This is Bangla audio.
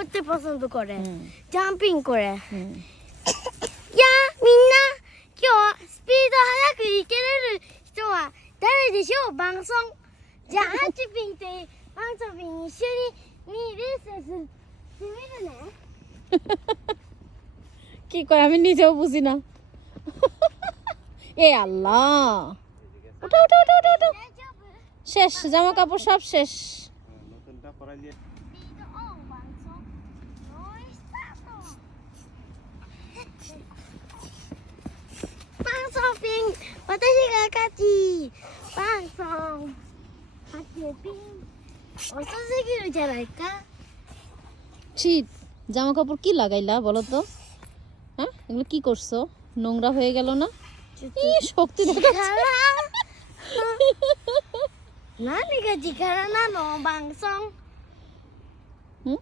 করতে পছন্দ করে জাম্পিং করে うん いやみんな今日はスピード速く行けれる人は誰でしょうバンソンじゃあハチピンとバンソンピン一緒にレースしてみるね কি কয় আমি নিজেও বুঝি না এ আল্লাহ ওঠো ওঠো ওঠো ওঠো, ওঠো 大丈夫 শেষ জামা কাপড় সব শেষ スピードオンバンソン用意スタートバンソンピン私が勝ちバンソンハチピン遅すぎるじゃないか শীত জামা কাপড় কি লাগাইলা বলো তো হ্যাঁ এগুলো কি করছো নোংরা হয়ে গেল না কি শক্তি দেখাচ্ছে 何が力なのバンソン হুম